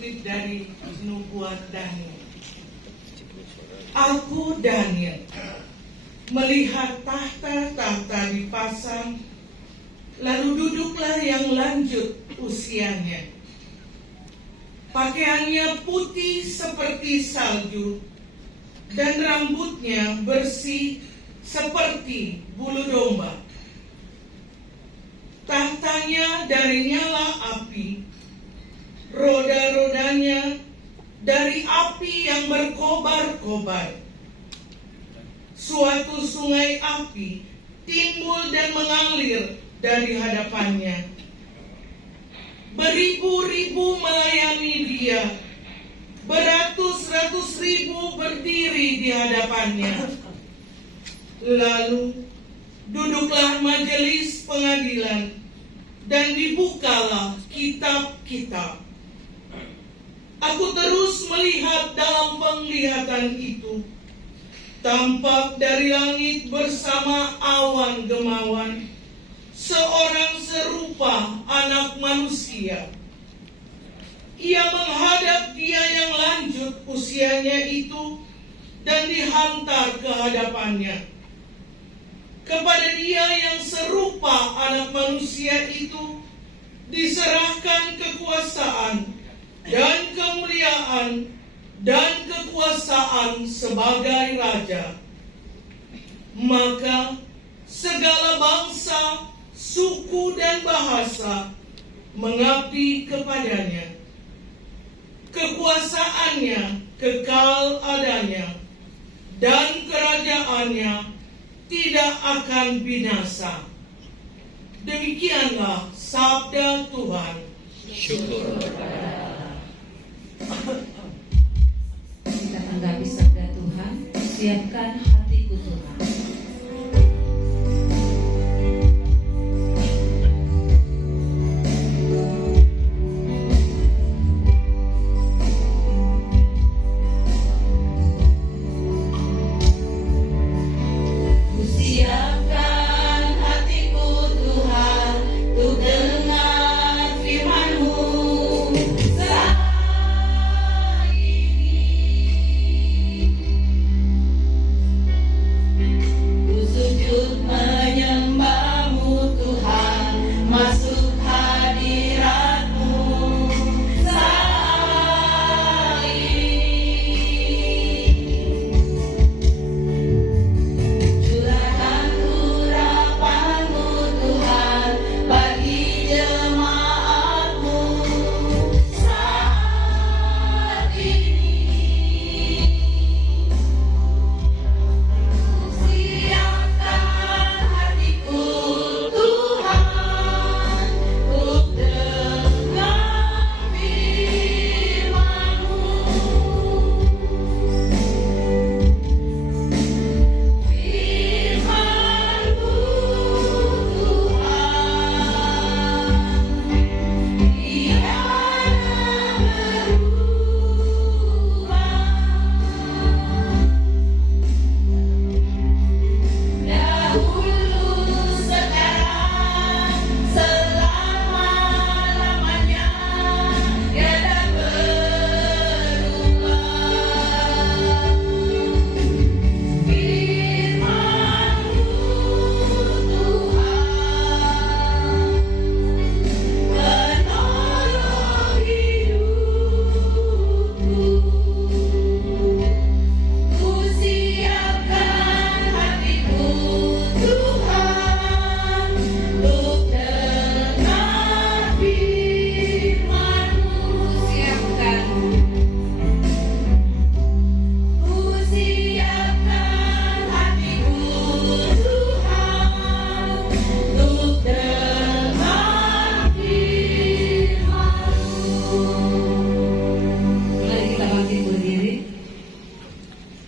kutip dari nubuat Daniel. Aku Daniel melihat tahta-tahta dipasang, lalu duduklah yang lanjut usianya. Pakaiannya putih seperti salju, dan rambutnya bersih seperti bulu domba. Tahtanya dari nyala api, roda-rodanya dari api yang berkobar-kobar. Suatu sungai api timbul dan mengalir dari hadapannya. Beribu-ribu melayani dia, beratus-ratus ribu berdiri di hadapannya. Lalu duduklah majelis pengadilan dan dibukalah kitab-kitab. Aku terus melihat dalam penglihatan itu, tampak dari langit bersama awan gemawan, seorang serupa anak manusia. Ia menghadap dia yang lanjut usianya itu dan dihantar ke hadapannya. Kepada dia yang serupa anak manusia itu diserahkan kekuasaan dan kemuliaan dan kekuasaan sebagai raja. Maka segala bangsa, suku dan bahasa mengabdi kepadanya. Kekuasaannya kekal adanya, dan kerajaannya tidak akan binasa. Demikianlah sabda Tuhan. Syukur. Kita tanggapi sabda Tuhan. Siapkan hatiku Tuhan.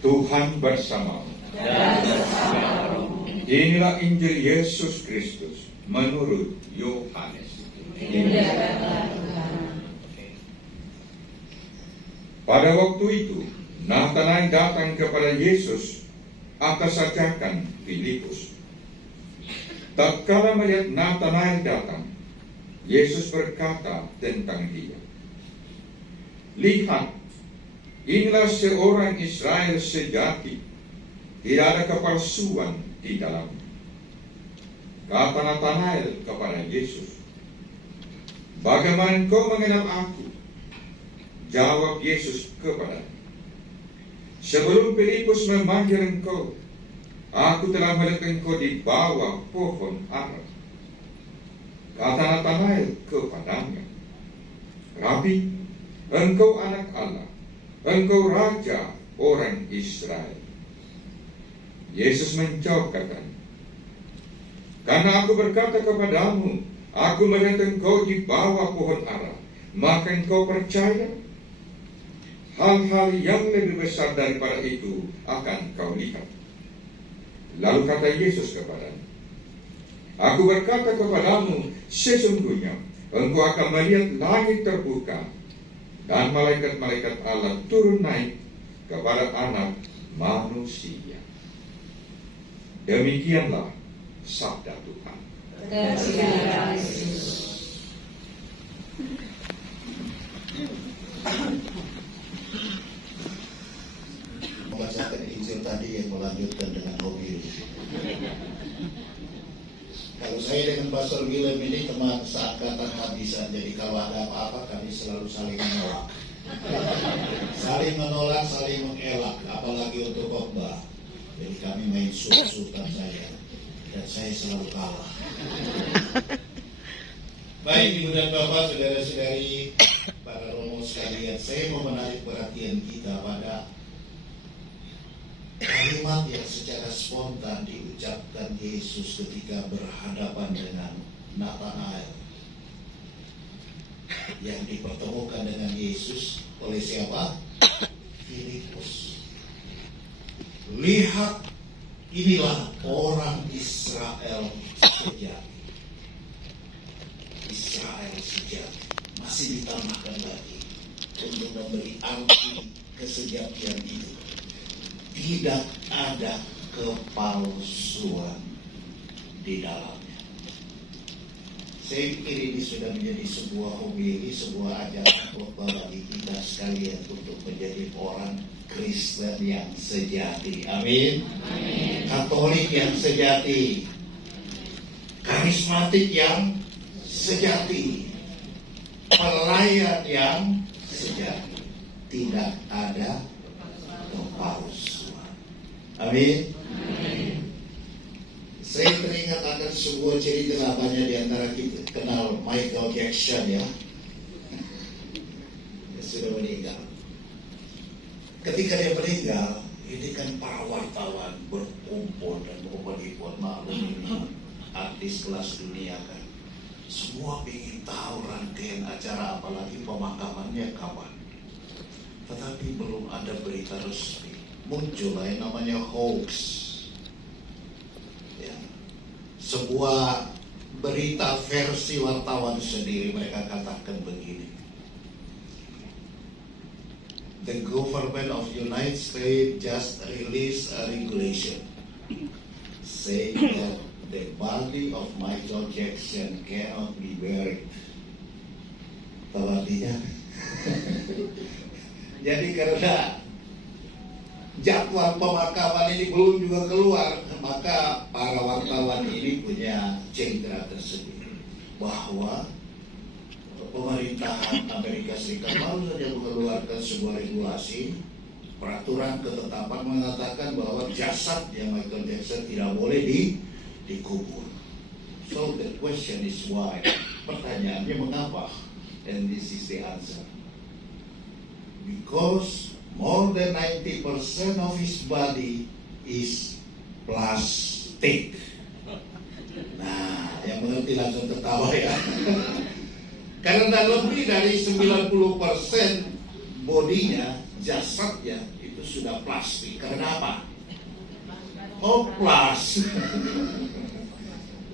Tuhan bersamamu. Inilah Injil Yesus Kristus menurut Yohanes. Pada waktu itu, Nathanael datang kepada Yesus atas ajakan Filipus. Tatkala melihat Nathanael datang, Yesus berkata tentang dia, Lihat, inilah seorang Israel sejati, tidak ada kepalsuan di dalamnya. Kata Nathanael kepada Yesus, bagaimana engkau mengenal aku? Jawab Yesus kepadanya, sebelum Filipus memanggil engkau, aku telah melihat engkau di bawah pohon ara. Kata Nathanael kepadanya, Rabi, engkau anak Allah, engkau raja orang Israel. Yesus menjawab katanya, karena aku berkata kepadamu, aku melihat engkau di bawah pohon ara, maka engkau percaya. Hal-hal yang lebih besar daripada itu akan kau lihat. Lalu kata Yesus kepadanya, aku berkata kepadamu, sesungguhnya engkau akan melihat langit terbuka dan malaikat-malaikat Allah turun naik kepada Anak Manusia. Demikianlah sabda Tuhan. Terpujilah Yesus. Membacakan Injil tadi yang melanjutkan dengan hobi. Kalau saya dengan Pastor Willem ini teman seangkatan habisan, jadi kalau ada apa-apa kami selalu saling menolak. Saling menolak, saling mengelak, apalagi untuk khotbah. Jadi kami main sut-sutan saja, dan saya selalu kalah. Baik Ibu dan Bapak, saudara-saudari, para romo sekalian, saya mau menarik perhatian kita pada kalimat yang secara spontan diucapkan Yesus ketika berhadapan dengan Nathanael, yang dipertemukan dengan Yesus oleh siapa? Filipus. Lihat, inilah orang Israel sejati. Israel sejati. Masih ditambahkan lagi untuk memberi arti kesejatian itu. Tidak ada kepalsuan di dalamnya. Saya pikir ini sudah menjadi sebuah hobi, sebuah ajaran khotbah bagi kita sekalian untuk menjadi orang Kristen yang sejati. Amin. Amin. Katolik yang sejati, karismatik yang sejati, pelayan yang sejati. Tidak ada kepalsuan. Amin. Amin. Saya teringat akan sebuah cerita, banyak di antara kita kenal Michael Jackson ya. Dia sudah meninggal. Ketika dia meninggal, ini kan para wartawan berkumpul dan berkumpul, maklum artis kelas dunia kan. Semua ingin tahu rangkaian acara, apalagi pemakamannya kapan. Tetapi belum ada berita resmi. Muncul yang namanya hoax, ya. Sebuah berita versi wartawan sendiri. Mereka katakan begini, the government of United States just released a regulation saying that the body of Michael Jackson cannot be buried. Tahu artinya? Jadi karena jadwal pemakaman ini belum juga keluar, maka para wartawan ini punya cendera tersendiri bahwa pemerintahan Amerika Serikat baru saja mengeluarkan sebuah regulasi, peraturan ketetapan mengatakan bahwa jasad yang Michael Jackson tidak boleh dikubur. So the question is why? Pertanyaannya mengapa? And this is the answer. Because more than 90% of his body is plastic. Nah, yang mengerti langsung tertawa ya. Karena lebih dari 90% bodinya, jasadnya itu sudah plastik. Karena apa? Oplas.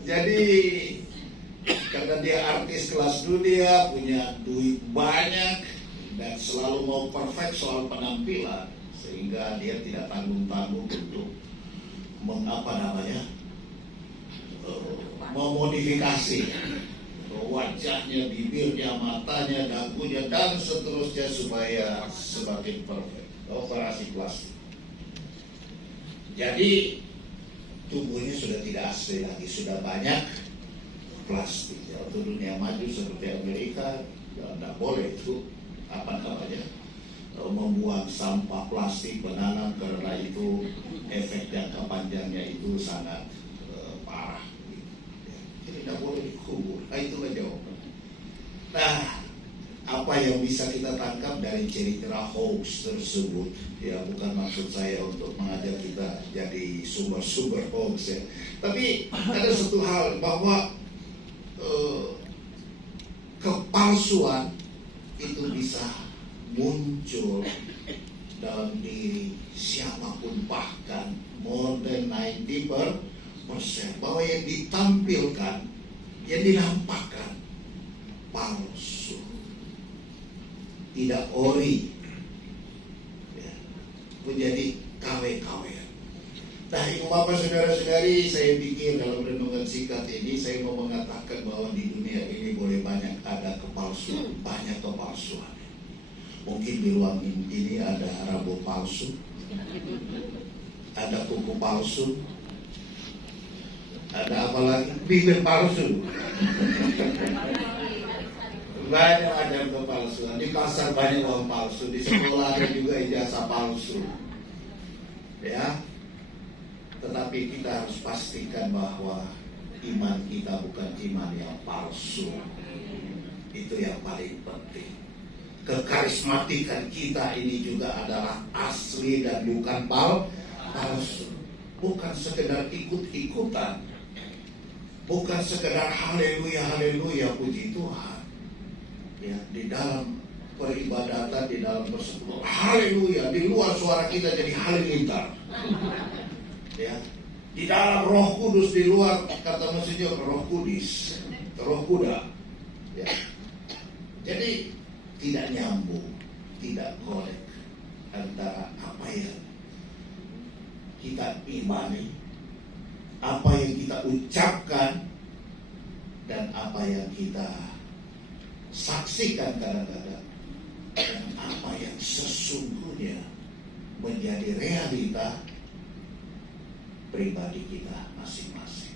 Jadi karena dia artis kelas dunia, punya duit banyak, dan selalu mau perfect soal penampilan, sehingga dia tidak tanggung-tanggung untuk memodifikasi wajahnya, bibirnya, matanya, dagunya, dan seterusnya supaya semakin perfect. Operasi plastik. Jadi tubuhnya sudah tidak asli lagi, sudah banyak plastik. Ya, untuk dunia maju seperti Amerika, tidak boleh itu apa namanya membuang sampah plastik menanam, karena itu efek jangka panjangnya itu sangat parah. Jadi tidak boleh dikubur. Nah, itulah jawaban. Nah, apa yang bisa kita tangkap dari cerita hoax tersebut? Ya, bukan maksud saya untuk mengajak kita jadi sumber-sumber hoax ya. Tapi ada satu hal bahwa kepalsuan itu bisa muncul dalam diri siapapun, bahkan more than 90%, bahwa yang ditampilkan, yang dinampakkan palsu, tidak ori, ya, menjadi KW-KW. Nah, Ibu Bapak Saudara-saudari, saya pikir dalam renungan singkat ini saya mau mengatakan bahwa di dunia ini boleh banyak ada kepalsuan, banyak kepalsuan. Mungkin di ruang ini ada rambut palsu, ada kuku palsu, ada apa lagi? Bibir palsu. Banyak macam kepalsuan. Di pasar banyak uang palsu, di sekolah ada juga ijazah palsu. Ya. Tetapi kita harus pastikan bahwa iman kita bukan iman yang palsu. Itu yang paling penting. Kekarismatikan kita ini juga adalah asli dan bukan palsu. Bukan sekedar ikut-ikutan. Bukan sekedar haleluya, haleluya, puji Tuhan. Ya, di dalam peribadatan, di dalam persekutuan, haleluya, di luar suara kita jadi halilintar. Ya, di dalam Roh Kudus, di luar kata musiknya Roh Kudus, Roh Kuda. Ya. Jadi tidak nyambung, tidak korek antara apa yang kita imani, apa yang kita ucapkan, dan apa yang kita saksikan kadang-kadang, dan apa yang sesungguhnya menjadi realita pribadi kita masing-masing.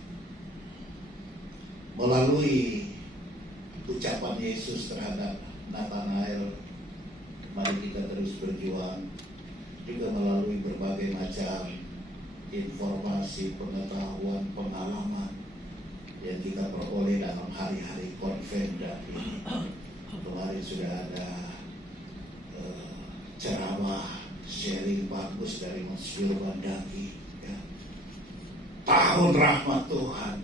Melalui ucapan Yesus terhadap Nathanael, mari kita terus berjuang, juga melalui berbagai macam informasi, pengetahuan, pengalaman yang kita peroleh dalam hari-hari konvenda ini. Kemarin sudah ada ceramah sharing bagus dari Mas Firman Daki. Tahun rahmat Tuhan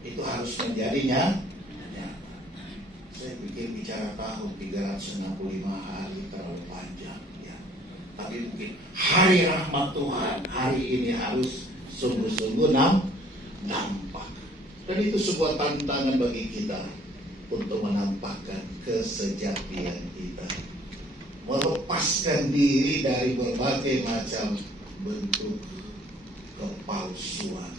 itu harus menjadinya nyata. Saya pikir bicara tahun 365 hari terlalu panjang ya. Tapi mungkin hari rahmat Tuhan hari ini harus sungguh-sungguh nampak. Dan itu sebuah tantangan bagi kita untuk menampakkan kesejatian kita, melepaskan diri dari berbagai macam bentuk kepalsuan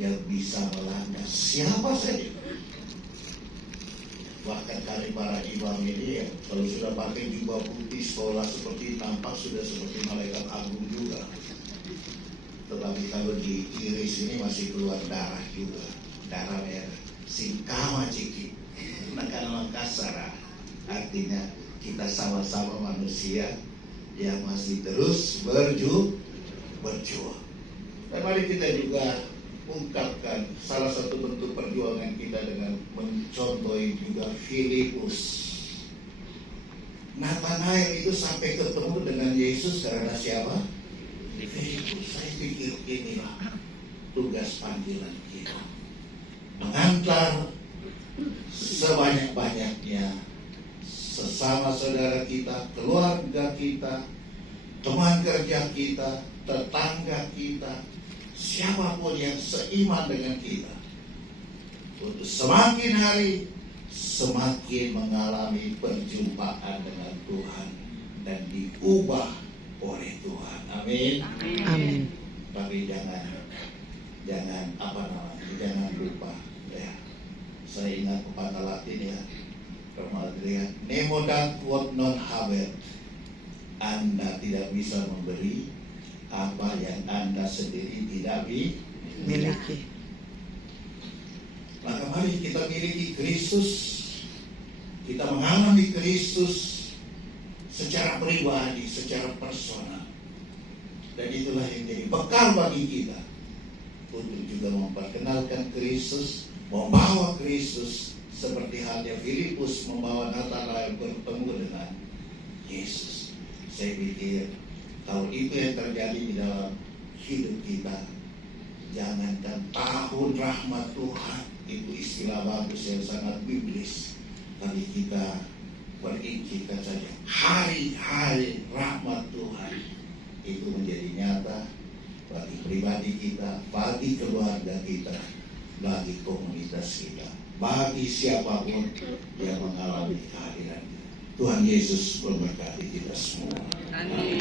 yang bisa melanda siapa saja. Bahkan kali para imam ini ya, kalau sudah pakai jubah putih sekolah seperti tampak sudah seperti malaikat agung juga. Tetapi kalau diiris ini masih keluar darah juga, darah merah, singkama ciki, nakal kasara. Artinya kita sama-sama manusia yang masih terus berjuang. Dan mari kita juga ungkapkan salah satu bentuk perjuangan kita dengan mencontohi juga Filipus. Nathanael itu sampai ketemu dengan Yesus karena siapa? Filipus. Saya pikir inilah tugas panggilan kita, mengantar sebanyak-banyaknya sesama saudara kita, keluarga kita, teman kerja kita, tetangga kita, siapapun yang seiman dengan kita, untuk semakin hari semakin mengalami perjumpaan dengan Tuhan dan diubah oleh Tuhan. Amin. Amin. Tapi jangan jangan lupa ya, Saya ingat pepatah Latin ya, Roma Adrian, nemo dat quod non habet. Anda tidak bisa memberi apa yang Anda sendiri tidak Miliki. Maka mari kita miliki Kristus, kita mengalami Kristus secara pribadi, secara personal. Dan itulah yang jadi bekal bagi kita untuk juga memperkenalkan Kristus, membawa Kristus seperti halnya Filipus membawa Natanael bertemu dengan Yesus. Saya pikir kalau itu yang terjadi di dalam hidup kita, jangankan tahun rahmat Tuhan, itu istilah bagus yang sangat biblis, tapi kita berinjilkan saja hari-hari rahmat Tuhan itu menjadi nyata bagi pribadi kita, bagi keluarga kita, bagi komunitas kita, bagi siapapun yang mengalami kehadiran kita. Tuhan Yesus memberkati kita semua. Amin.